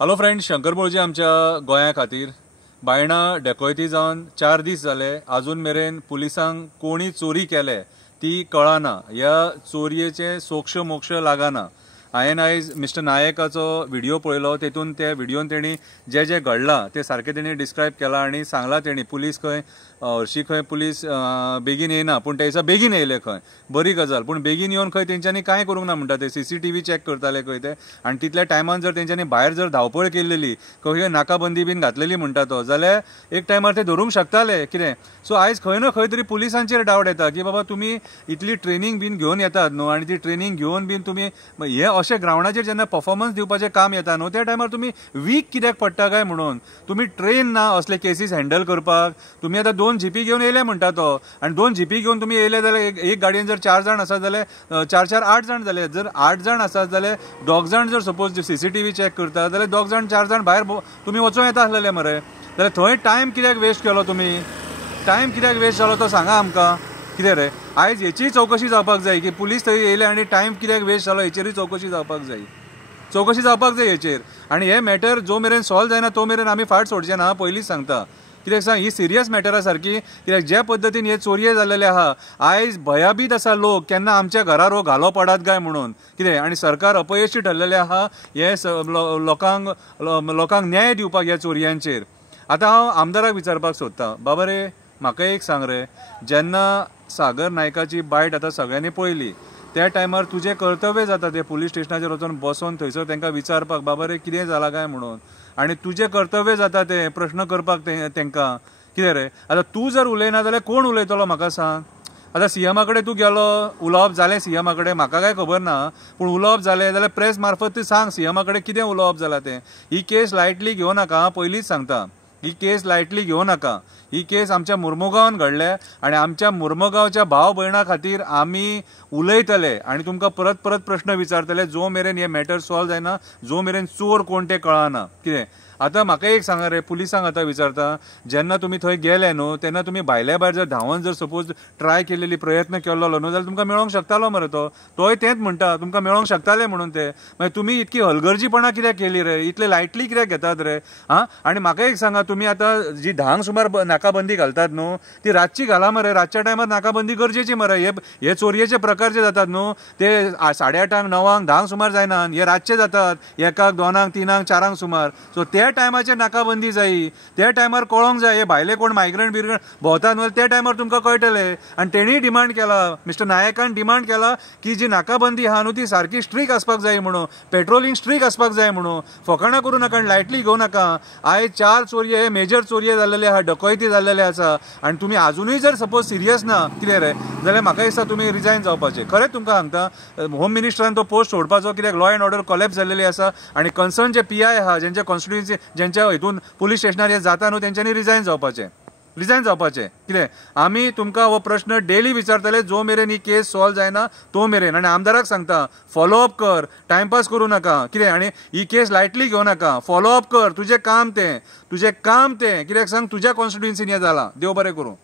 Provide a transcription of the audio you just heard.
Hello friends, Shankar बोळजी आमच्या गोंया खातीर बायणां डेकोयती जावन 4 दीस जाले. अजून मेरेन पुलिसांक कोणी चोरी केले ती कळना. ह्या चोरयेचे सोक्ष मोक्ष लागना. हांवें आयज मिस्टर नायकाचो व्हिडिओ पळयलो. तेतून त्या व्हिडिओन तेणी जे जे घडलां ते सारकें तेणी डिस्क्रायब केलां आनी सांगलां तेणी पुलीस खंय हरशीं खंय पुलीस बेगीन येना, पूण ते दिसा बेगीन येयले खंय. बरी गजाल, पूण बेगीन येवन खंय तेंच्यांनी कांय करूंक ना म्हणटा ते. CCTV चॅक करताले खंय ते, आनी तितल्या टायमान जर तेंच्यांनी भायर जर धांवपळ केल्लेली, खंय नाकाबंदी बीन घातलेली म्हणटा तो, जाल्यार एक टायमार ते धरूंक शकताले कितें. सो आयज खंय ना खंय तरी पुलिसांचेर डावट येता की बाबा तुमी इतली ट्रेनिंग बीन घेवन येतात न्हू, आनी ती ट्रेनिंग घेवन बीन तुमी हे अशें ग्रावंडाचेर जेन्ना परफॉर्मन्स दिवपाचें काम येता न्हू, त्या टायमार तुमी वीक कित्याक पडटा काय म्हणून. तुमी ट्रेन ना असले केसीस हँडल करपाक. तुमी आतां 2 जीपी घेवन येयले म्हणटा तो, आनी 2 जीपी घेवन तुमी येयले जाल्यार एक गाडयेन जर 4 जाण आसात जाल्यार 4 8 जाण जाले. जर 8 जाण आसात जाल्यार 2 जाण जर सपोज CCTV चॅक करता जाल्यार 2 जाण 4 जाण भायर तुमी वचूं येता आसलेले मरे. जाल्यार थंय टायम कित्याक वेस्ट केलो तुमी. टायम कित्याक वेस्ट जालो तो सांगा आमकां. कितें रे, आयज हेचीय चवकशी जावपाक जाय की पुलीस थंय येयले आनी टायम कित्याक वेस्ट जालो हेचेरूय चवकशी जावपाक जाय. चवकशी जावपाक जाय हेचेर. आनी हे मॅटर जो मेरेन सॉल्व जायना तो मेरेन आमी फाट सोडचे ना, पयलींच सांगता. कित्याक सांग, ही सिरियस मॅटर आसा सारकी. कित्याक ज्या पद्दतीन हे चोरये जाल्लेले आहा, आयज भयाबीत आसा लोक केन्ना आमच्या घरार हो घालो पडात काय म्हणून. कितें आनी सरकार अपयशी ठरलेले आहा हे लोकांक न्याय दिवपाक ह्या चोरयांचेर. आतां हांव आमदाराक विचारपाक सोदतां, बाबा रे म्हाका एक सांग रे, जेन्ना सागर नायकाची बायट आतां सगळ्यांनी पळयली, त्या टायमार तुजें कर्तव्य जाता ते पुलीस स्टेशनाचेर वचून बसोन थंयसर तांकां विचारपाक बाबा रे कितें जालां काय म्हणून. आनी तुजें कर्तव्य जाता ते प्रश्न करपाक तांकां. कितें रे, आतां तूं जर उलयना जाल्यार कोण उलयतलो म्हाका सांग. आतां CMा कडेन तूं गेलो, उलोवप जालें CMा कडेन, म्हाका काय खबर ना, पूण उलोवप जालें जाल्यार प्रेस मार्फत तूं सांग CMा कडेन कितें उलोवप जालां तें. ही केस लायटली घेवं नाका, पयलींच सांगता. ही केस लायटली घेवं नाका. ही केस आमच्या मुर्मुगांवान घडल्या आनी आमच्या मुर्मुगांवच्या भाव भयणां खातीर आमी उलयतले आनी तुमकां परत परत प्रश्न विचारतले जो मेरेन हे मॅटर सॉल्व जायना, जो मेरेन चोर कोण ते कळना. कितें आतां म्हाका एक सांगा रे, पुलिसांक आतां विचारता, जेन्ना तुमी थंय गेले न्हू तेन्ना तुमी भायल्या भायर जर धांवन जर सपोज ट्राय केलेली प्रयत्न केल्लो न्हू जाल्यार तुमकां मेळोंक शकतालो मरे तो. तोय तेंच म्हणटा तुमकां मेळोंक शकताले म्हणून ते. मागीर तुमी इतकी हलगर्जीपणां कित्याक केली रे, इतले लायटली कित्याक घेतात रे. आनी म्हाका एक सांगा, तुमी आतां जी 10 सुमार नाकाबंदी घालतात न्हू ती रातची घाला मरे. रातच्या टायमार नाकाबंदी गरजेची मरे. हे चोरयेचे प्रकार जे जातात न्हू ते 8:30 9 10 सुमार जायना, हे रातचे जातात 1 2 3 4 सुमार. सो त्या टायमाचेर नाकाबंदी जायी. त्या टायमार कळोंक जाय हे भायले कोण मायग्रंट बिग्रंट भोंवतात न्हू त्या टायमार तुमकां कळटलें. आनी तेणीय डिमांड केला, मिस्टर नायकान डिमांड केला की जी नाकाबंदी आहा न्हू ती सारकी स्ट्रीक आसपाक जाय म्हणून, पेट्रोलिंग स्ट्रीक आसपाक जाय म्हणून. फकाणां करूं नाका आनी लायटली घेवं नाका. आयज 4 चोरये हे मेजर चोरये जाल्लेले आहा, डकयती जाल्लेले आसा आनी तुमी आजुनूय जर सपोज सिरियस ना कितें रे जाल्यार म्हाका दिसता तुमी रिजायन जावपाचे. खरेंच तुमकां सांगता, होम मिनिस्टरान तो पोस्ट सोडपाचो. कित्याक लॉ एंड ऑर्डर कोलॅप्स जाल्लेली आसा आनी कन्सर्न जे PI आहा, जेंच्या कॉन्स्टिट्युएन्सी ज्यांच्या हितून पुलीस स्टेशनार हे जाता न्हू तेंच्यांनी रिजायन जावपाचें. कितें आमी तुमकां हो प्रश्न डेली विचारतले जो मेरेन ही केस सॉल्व जायना तो मेरेन. आनी आमदाराक सांगता, फॉलोअप कर, टायमपास करूं नाका. कितें आनी ही केस लायटली घेवं नाका. फॉलोअप कर, तुजें काम तें. कित्याक सांग तुज्या कॉन्स्टिट्युएन्सीन हें जालां. देव बरें करूं.